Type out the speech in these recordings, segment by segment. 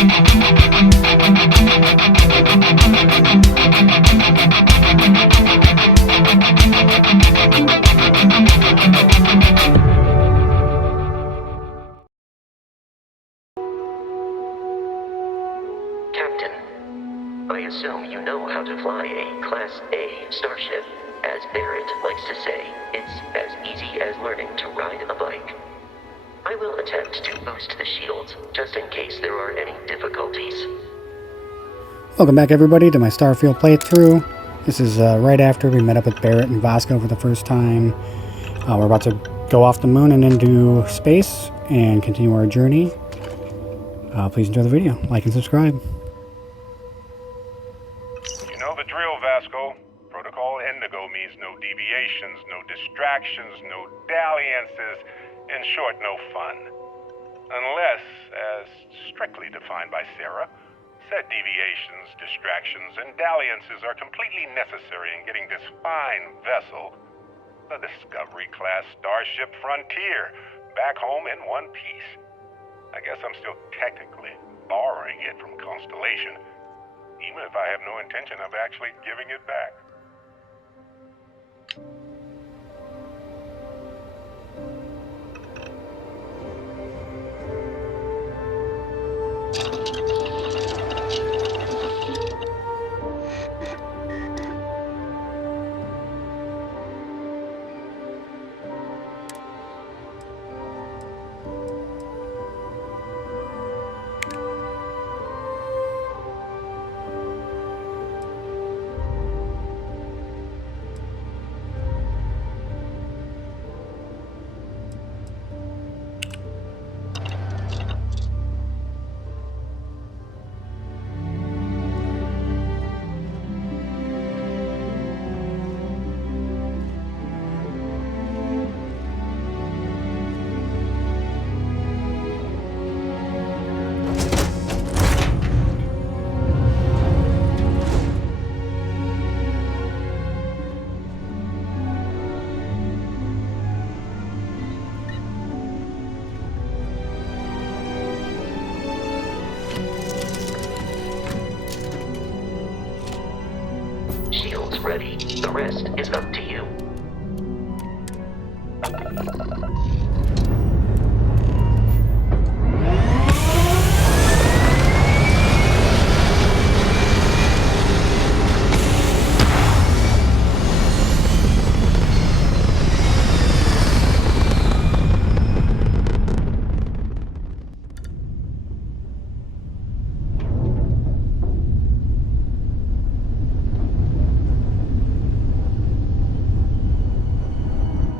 Captain, I assume you know how to fly a Class A starship. As Barrett likes to say, it's as easy as learning to ride a bike. I will attempt to boost the shields, just in case there are any difficulties. Welcome back everybody to my Starfield playthrough. This is right after we met up with Barrett and Vasco for the first time. We're about to go off the moon and into space and continue our journey. Please enjoy the video, like and subscribe. You know the drill, Vasco. Protocol Indigo means no deviations, no distractions, no dalliances, in short, no fun. Unless, as strictly defined by Sarah, said deviations, distractions, and dalliances are completely necessary in getting this fine vessel, the Discovery-class Starship Frontier, back home in one piece. I guess I'm still technically borrowing it from Constellation, even if I have no intention of actually giving it back. Shields ready. The rest is up to you.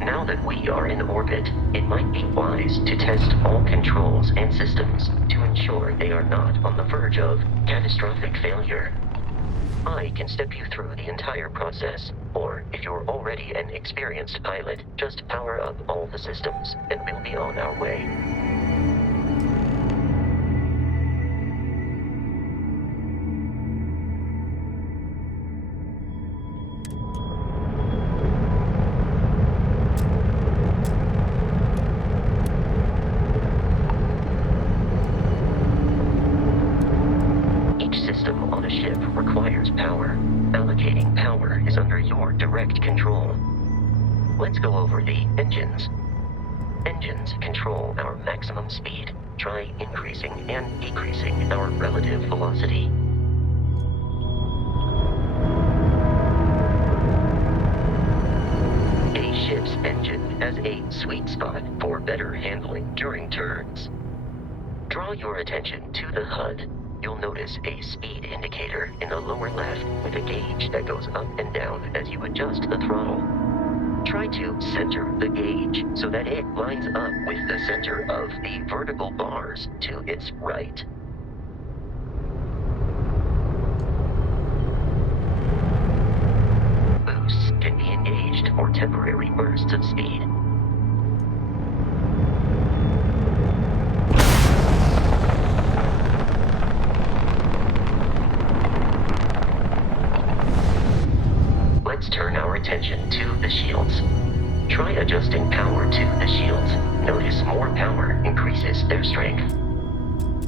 Now that we are in orbit, it might be wise to test all controls and systems to ensure they are not on the verge of catastrophic failure. I can step you through the entire process, or if you're already an experienced pilot, just power up all the systems and we'll be on our way. System on a ship requires power. Allocating power is under your direct control. Let's go over the engines. Engines control our maximum speed. Try increasing and decreasing our relative velocity. A ship's engine has a sweet spot for better handling during turns. Draw your attention to the HUD. You'll notice a speed indicator in the lower left with a gauge that goes up and down as you adjust the throttle. Try to center the gauge so that it lines up with the center of the vertical bars to its right. Boosts can be engaged for temporary bursts of speed. Let's turn our attention to the shields. Try adjusting power to the shields. Notice more power increases their strength.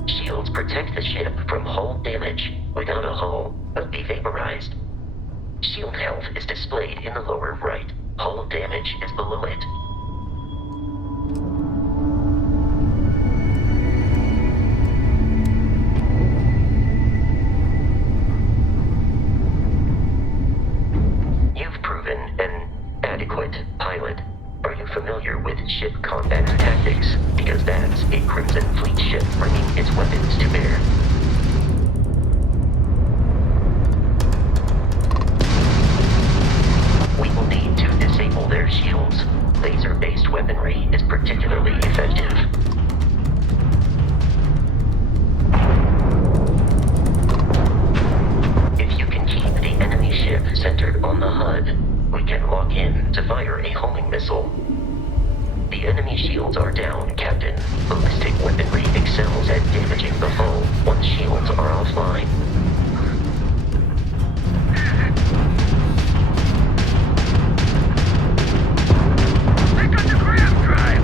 Shields protect protect the ship from hull damage. Without a hull, but be vaporized. Shield health is displayed in the lower right. Hull damage is below it. You've proven an adequate pilot. Are you familiar with ship combat tactics? Because that's a Crimson Fleet ship bringing its weapons to bear. We will need to disable their shields. Laser-based weaponry is particularly effective. If you can keep the enemy ship centered on the HUD, we can lock in to fire a homing missile. The enemy shields are down, Captain. Ballistic weaponry excels at damaging the hull once shields are offline. Pick up the grab drive!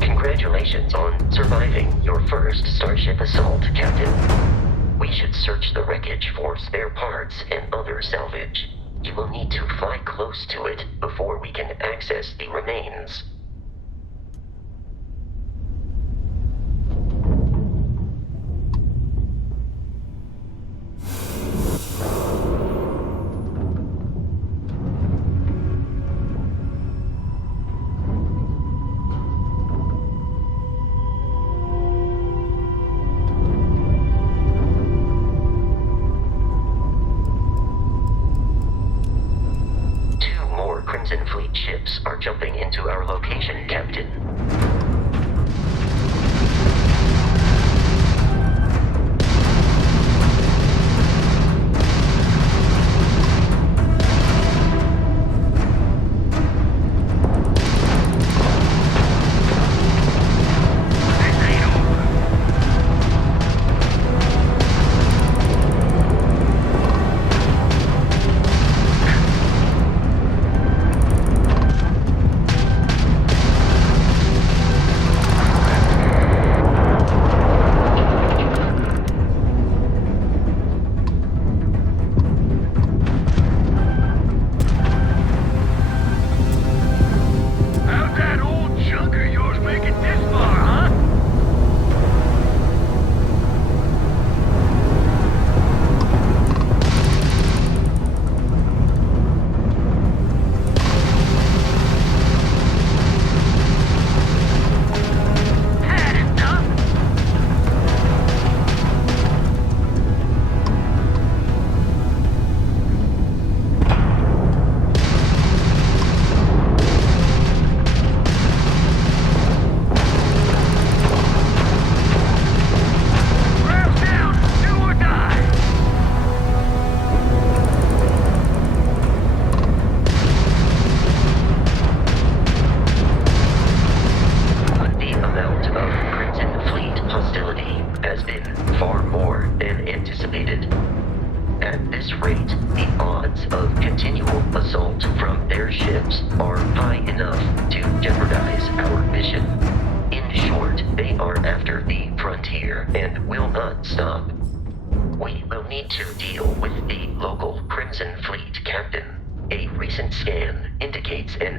Congratulations on surviving your first Starship assault, Captain. We should search the wreckage for spare parts and other salvage. You will need to fly close to it before we can access the remains. Crimson Fleet ships are jumping into our location, Captain.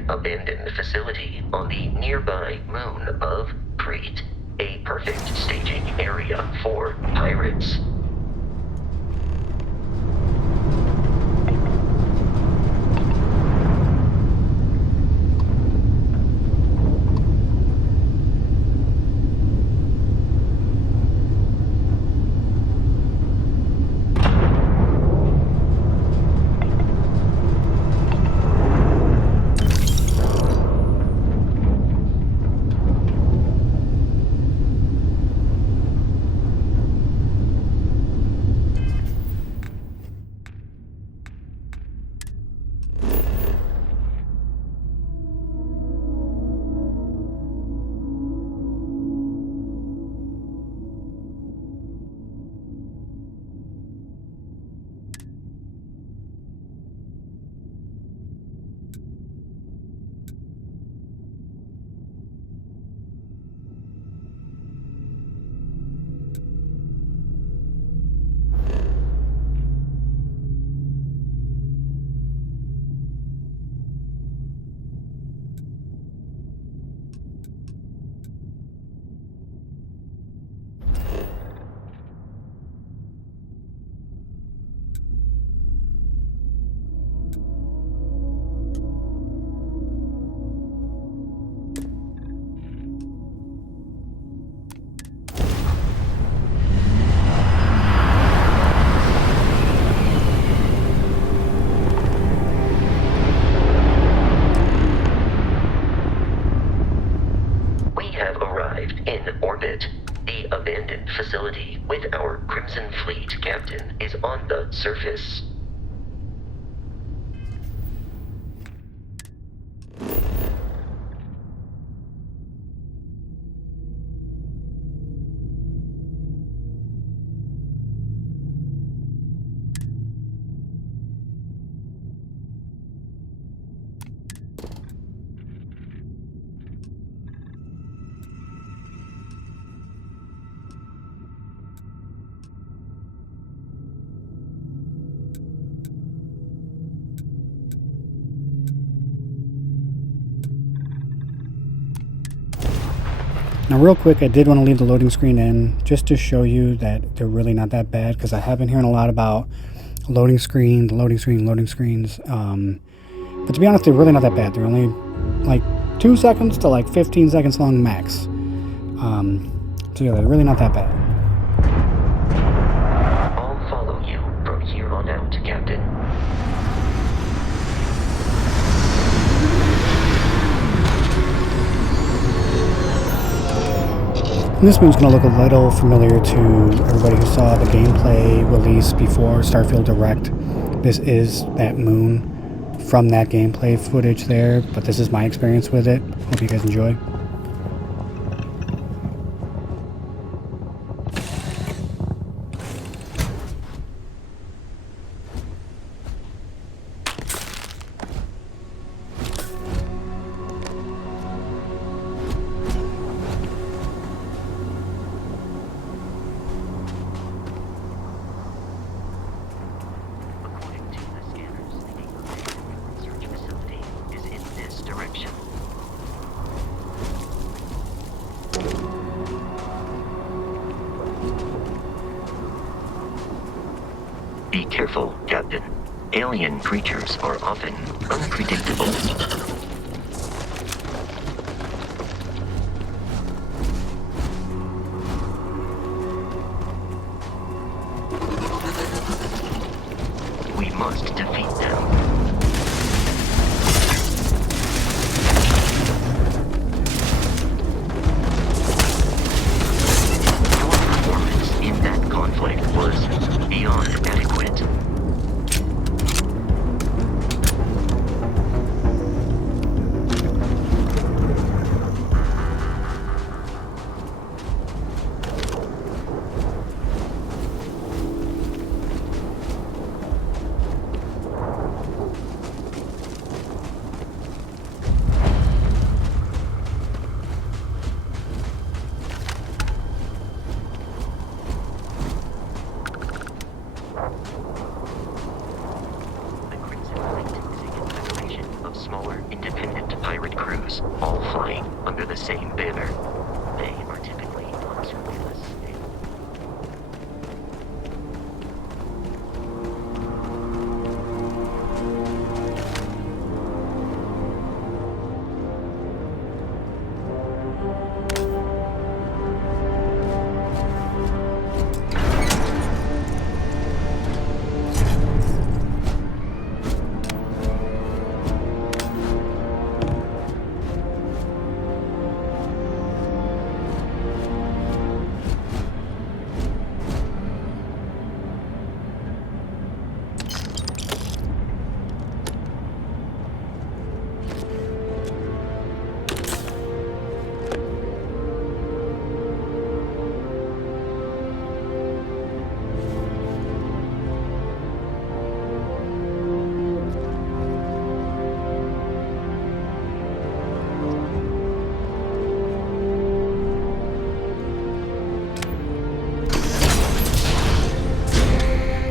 Abandoned facility on the nearby moon of Kreet, a perfect staging area for pirates. surface. Now real quick, I did want to leave the loading screen in just to show you that they're really not that bad, because I have been hearing a lot about loading screens. But to be honest, they're really not that bad. They're only like 2 seconds to like 15 seconds long max. So yeah, they're really not that bad. I'll follow you from here on out, Captain. And this moon's going to look a little familiar to everybody who saw the gameplay release before Starfield Direct. This is that moon from that gameplay footage there, but this is my experience with it. Hope you guys enjoy. According to the scanners, the research facility is in this direction. Be careful, Captain. Alien creatures are often unpredictable. We must defeat them. Your performance in that conflict was beyond adequate. Smaller, independent pirate crews, all flying under the same banner. They are typically on surveillance.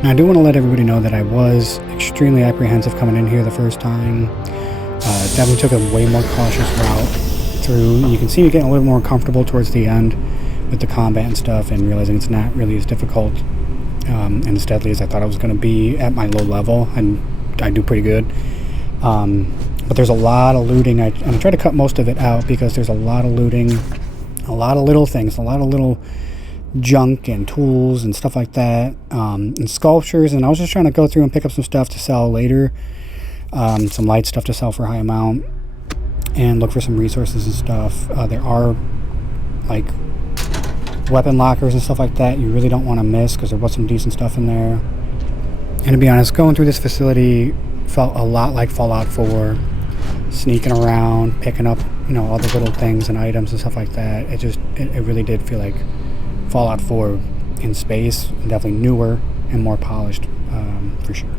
Now, I do want to let everybody know that I was extremely apprehensive coming in here the first time. Definitely took a way more cautious route through. You can see me getting a little more comfortable towards the end with the combat and stuff, and realizing it's not really as difficult and as deadly as I thought it was going to be at my low level, and I do pretty good. But there's a lot of looting. I try to cut most of it out because there's a lot of looting, a lot of little things, a lot of little junk and tools and stuff like that, and sculptures. And I was just trying to go through and pick up some stuff to sell later, some light stuff to sell for a high amount, and look for some resources and stuff. There are like weapon lockers and stuff like that you really don't want to miss, because there was some decent stuff in there. And to be honest, going through this facility felt a lot like Fallout 4. Sneaking around, picking up, all the little things and items and stuff like that. It really did feel like Fallout 4 in space. Definitely newer and more polished, for sure.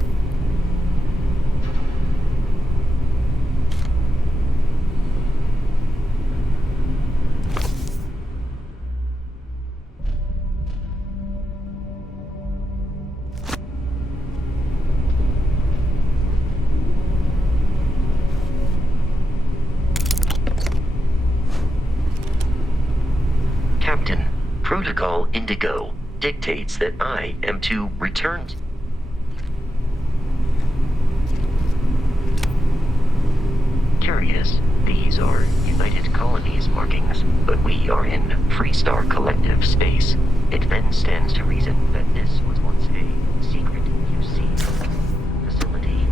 Captain, Protocol Indigo dictates that I am to return. Curious, these are United Colonies markings, but we are in Freestar Collective space. It then stands to reason that this was once a secret UC facility.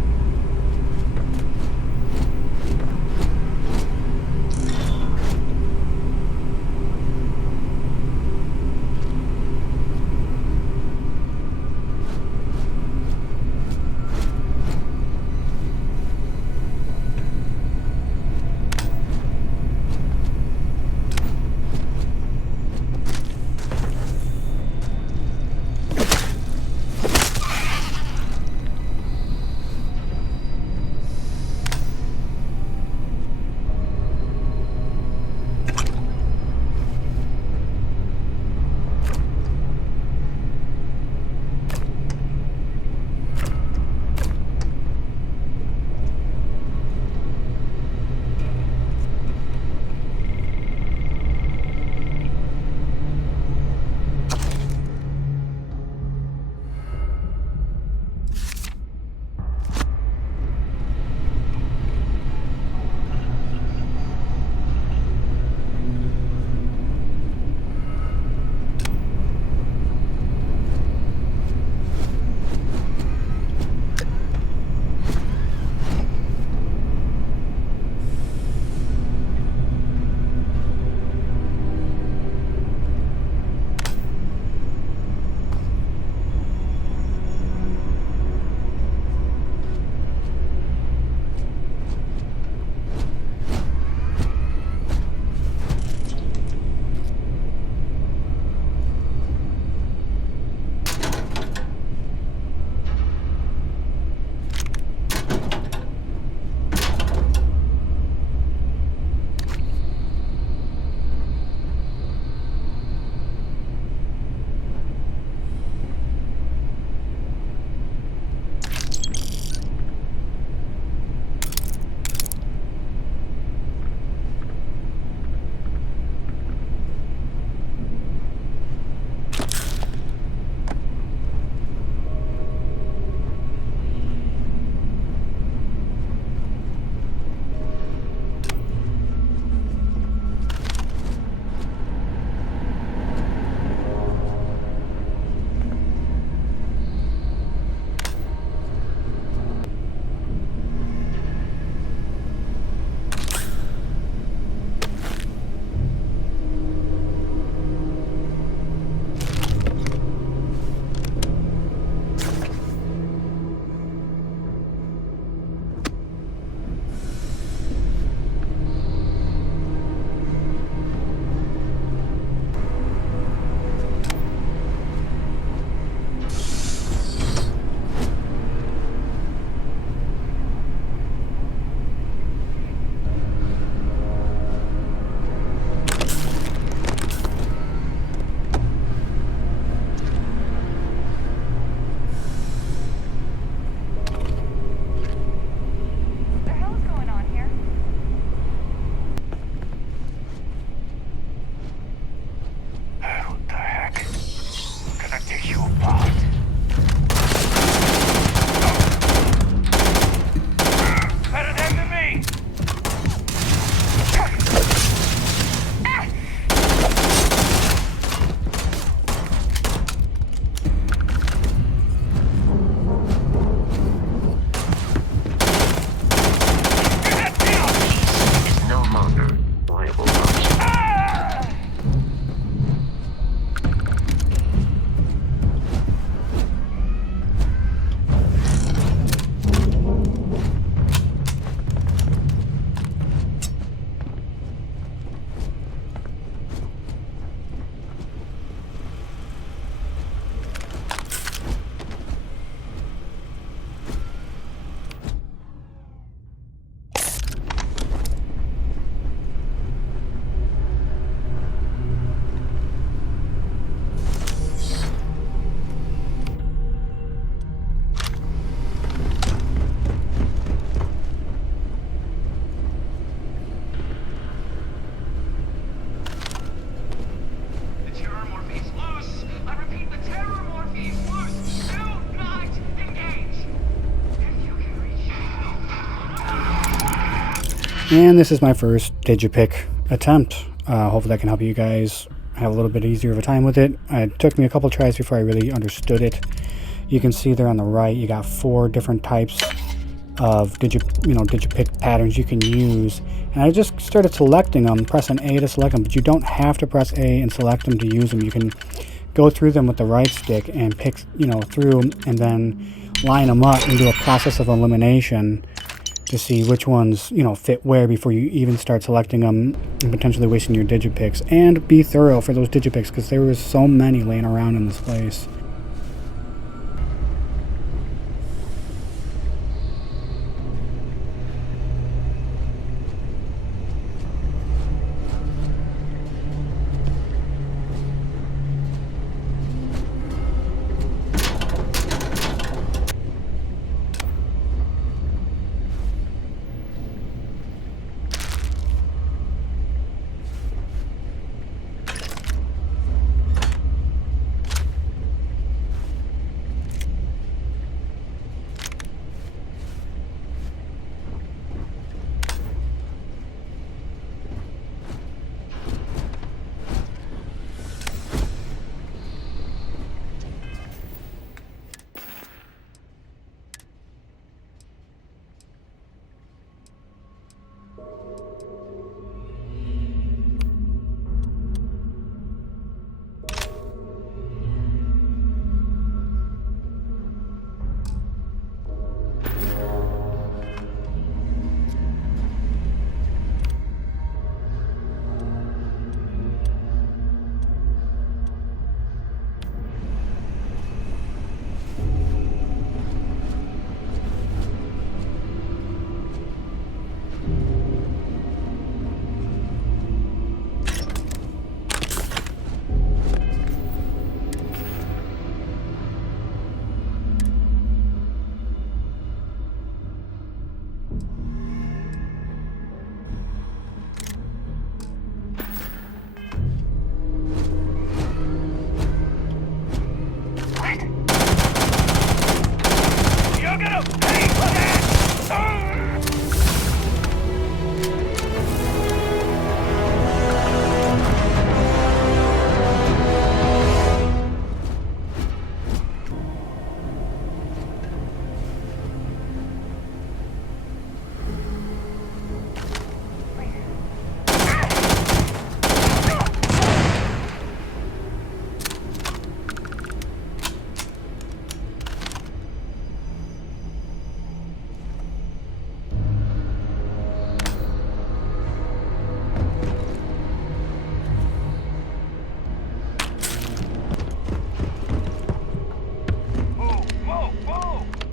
And this is my first digipick attempt. Hopefully that can help you guys have a little bit easier of a time with it. It took me a couple tries before I really understood it. You can see there on the right, you got 4 different types of digipick patterns you can use. And I just started selecting them, pressing A to select them, but you don't have to press A and select them to use them. You can go through them with the right stick and pick, through and then line them up and do a process of elimination to see which ones, fit where before you even start selecting them and potentially wasting your digipicks. And be thorough for those digipicks because there was so many laying around in this place.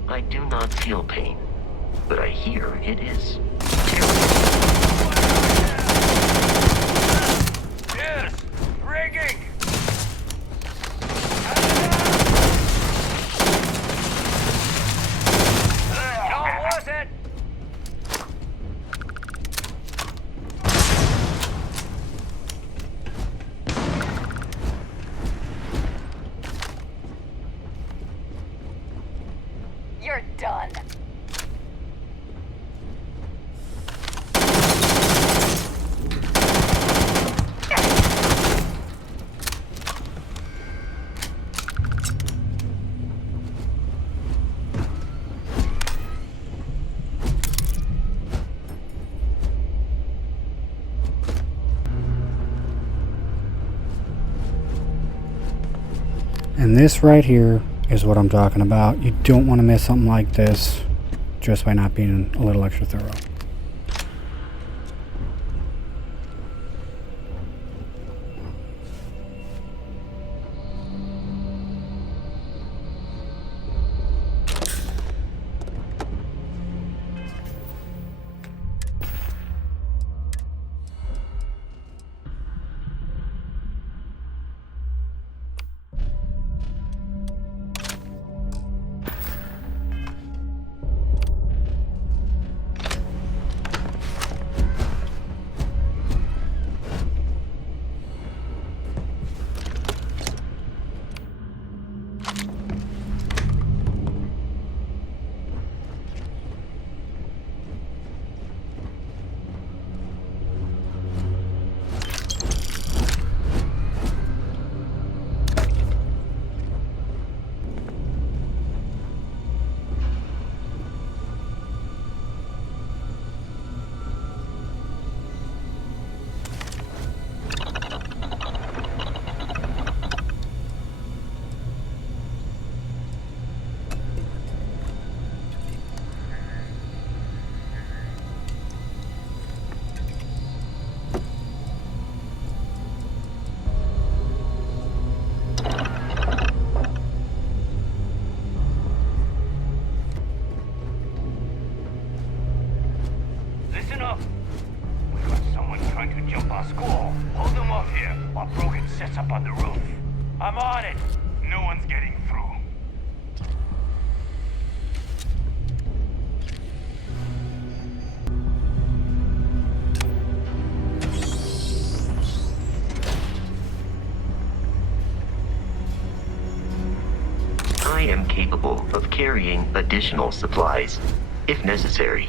I do not feel pain, but I hear it is terrible. Yes! Rigging! How was it? You're done. And this right here is what I'm talking about. You don't want to miss something like this just by not being a little extra thorough. enough. We got someone trying to jump our school. Hold them off here while Brogan sets up on the roof. I'm on it. No one's getting through. I am capable of carrying additional supplies, if necessary.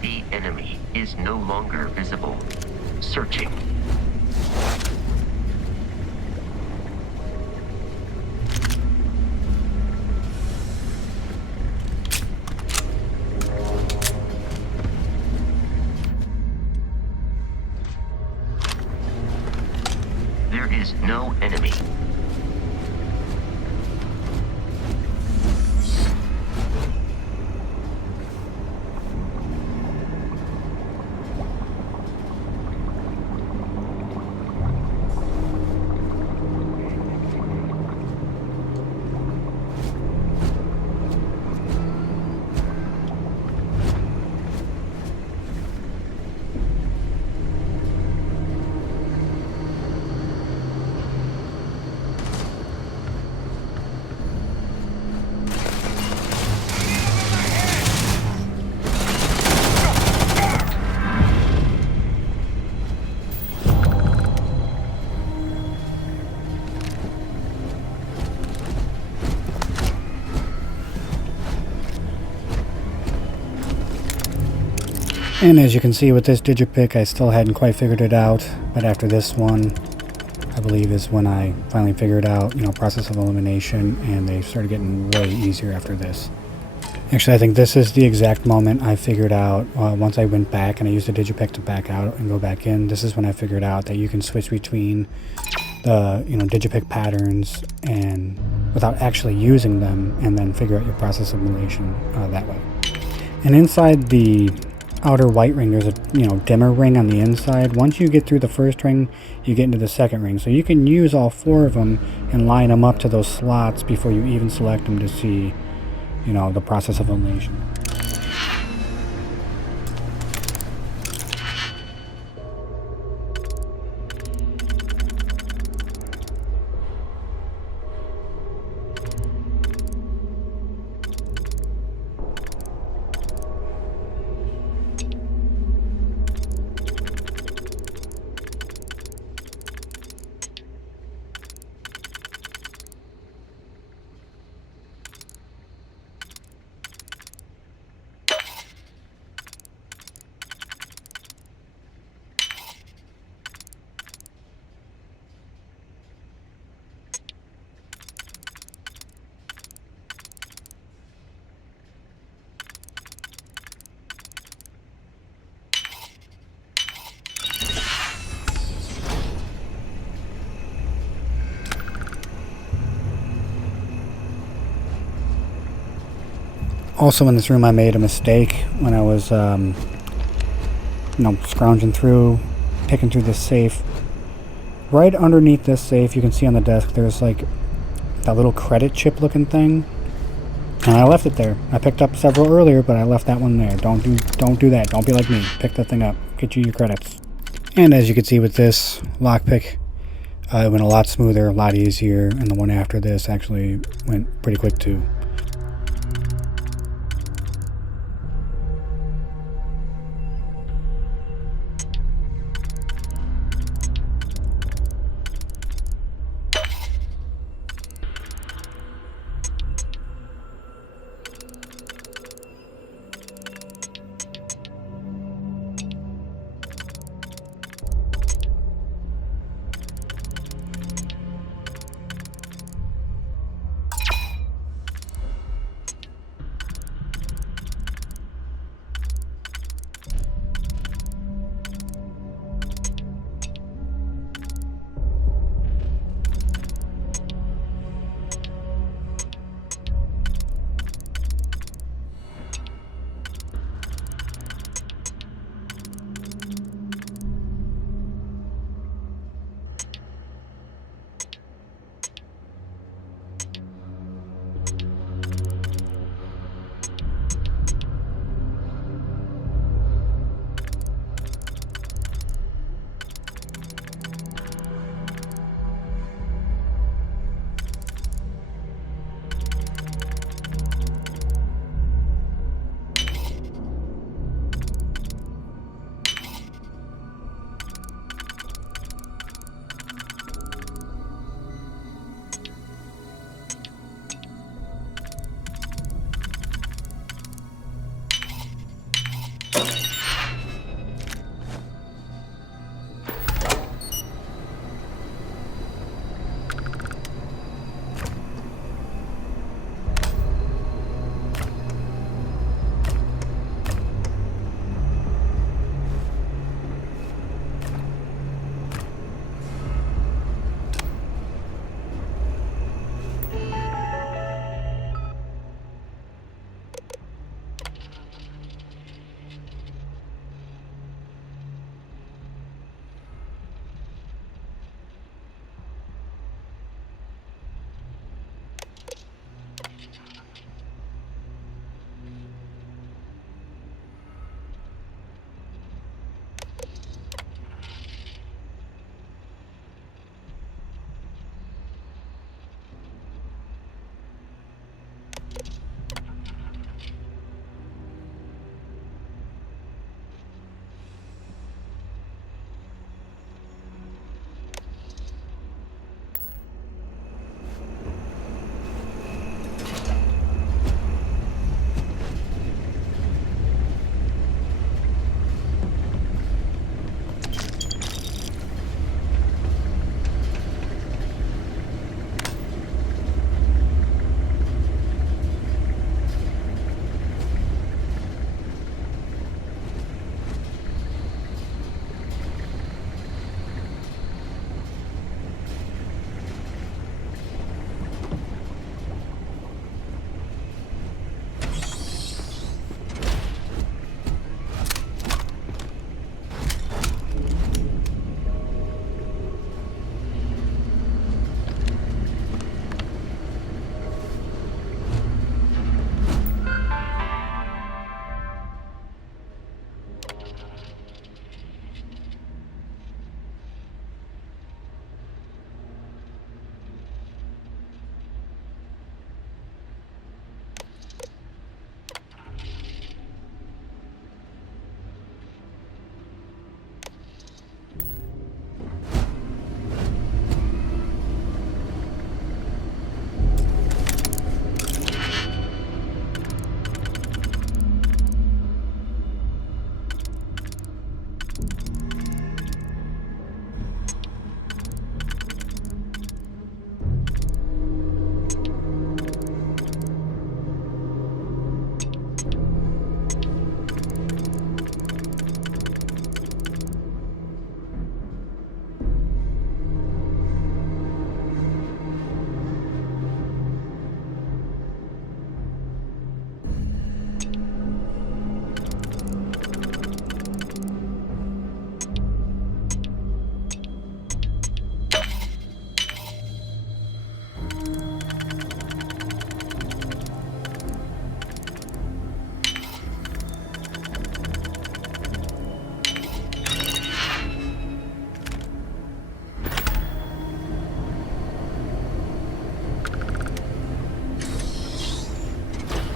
The enemy is no longer visible. Searching. There is no enemy. And as you can see with this digipick, I still hadn't quite figured it out, but after this one, I believe is when I finally figured out, process of elimination, and they started getting way easier after this. Actually, I think this is the exact moment I figured out, once I went back and I used the digipick to back out and go back in, this is when I figured out that you can switch between the, digipick patterns and without actually using them, and then figure out your process of elimination that way. And inside the outer white ring, there's a dimmer ring on the inside. Once you get through the first ring, you get into the second ring, so you can use all 4 of them and line them up to those slots before you even select them to see the process of elimination. Also in this room, I made a mistake when I was, scrounging through, picking through this safe. Right underneath this safe, you can see on the desk, there's like that little credit chip looking thing. And I left it there. I picked up several earlier, but I left that one there. Don't do that. Don't be like me. Pick that thing up. Get you your credits. And as you can see with this lockpick, it went a lot smoother, a lot easier, and the one after this actually went pretty quick too.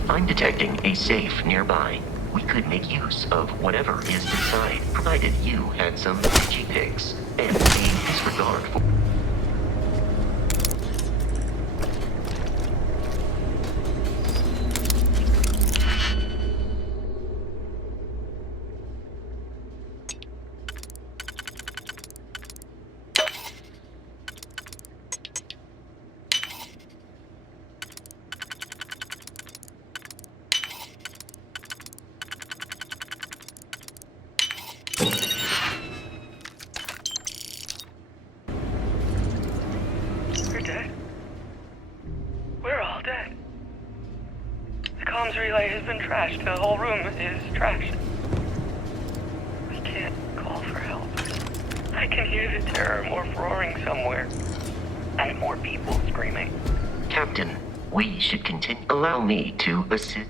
I'm detecting a safe nearby. We could make use of whatever is inside, provided you had some digipicks and a disregard for... We're dead. We're all dead. The comms relay has been trashed. The whole room is trashed. We can't call for help. I can hear the terror morph roaring somewhere. And more people screaming. Captain, we should continue. Allow me to assist.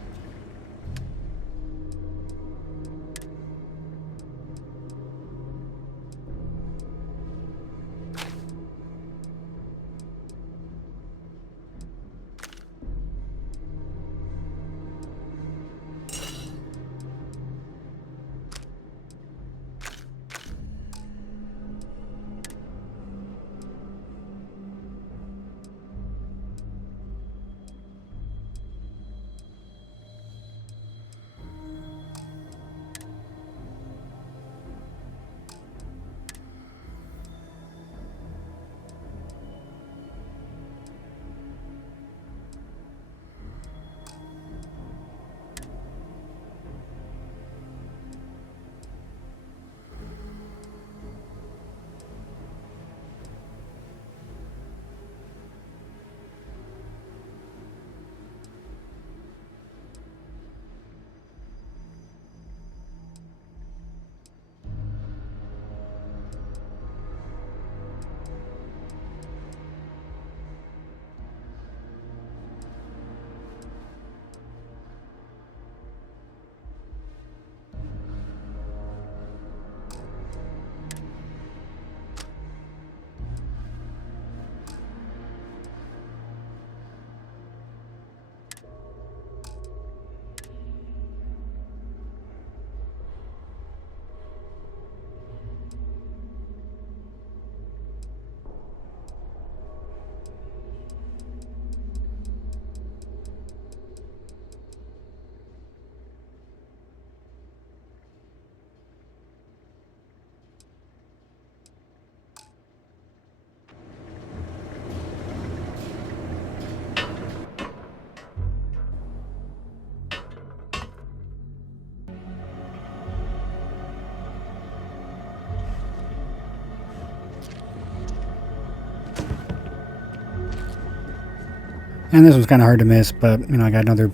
And this was kind of hard to miss, but, I got another,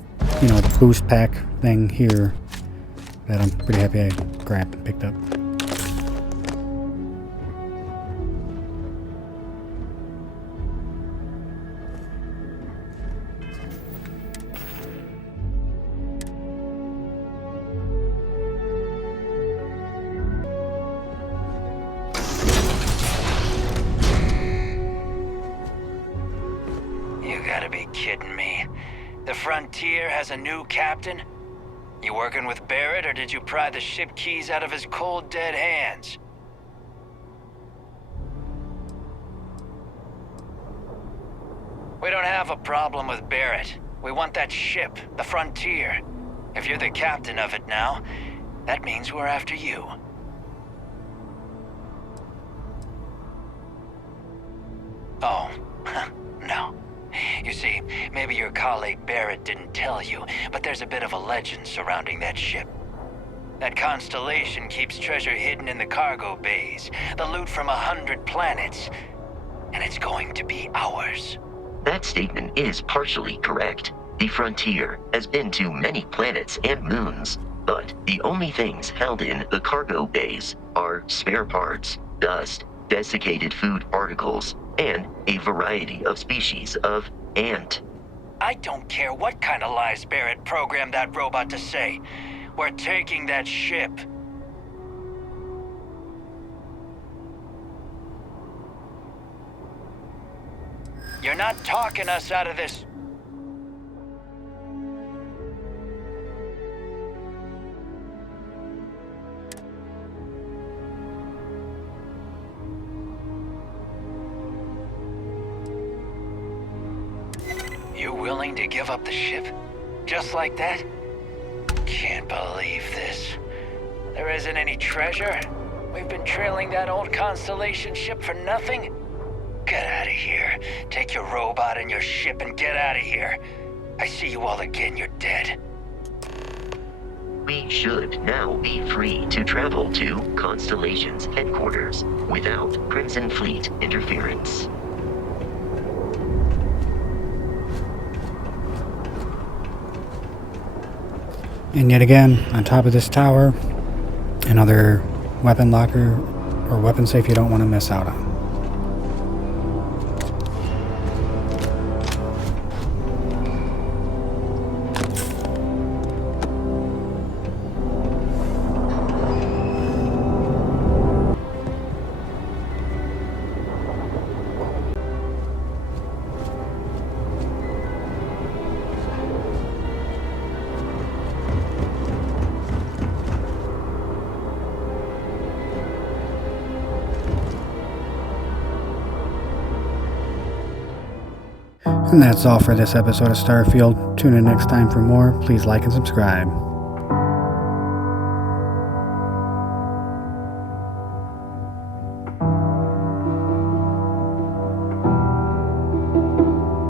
boost pack thing here that I'm pretty happy I grabbed and picked up. Kidding me. The Frontier has a new captain? You working with Barrett, or did you pry the ship keys out of his cold, dead hands? We don't have a problem with Barrett. We want that ship, the Frontier. If you're the captain of it now, that means we're after you. Oh, no. You see, maybe your colleague Barrett didn't tell you, but there's a bit of a legend surrounding that ship. That constellation keeps treasure hidden in the cargo bays, the loot from 100 planets, and it's going to be ours. That statement is partially correct. The Frontier has been to many planets and moons, but the only things held in the cargo bays are spare parts, dust, desiccated food particles, and a variety of species of ant. I don't care what kind of lies Barrett programmed that robot to say. We're taking that ship. You're not talking us out of this. You willing to give up the ship? Just like that? Can't believe this. There isn't any treasure? We've been trailing that old Constellation ship for nothing? Get out of here. Take your robot and your ship and get out of here. I see you all again, you're dead. We should now be free to travel to Constellation's headquarters without Crimson Fleet interference. And yet again, on top of this tower, another weapon locker or weapon safe you don't want to miss out on. And that's all for this episode of Starfield. Tune in next time for more. Please like and subscribe.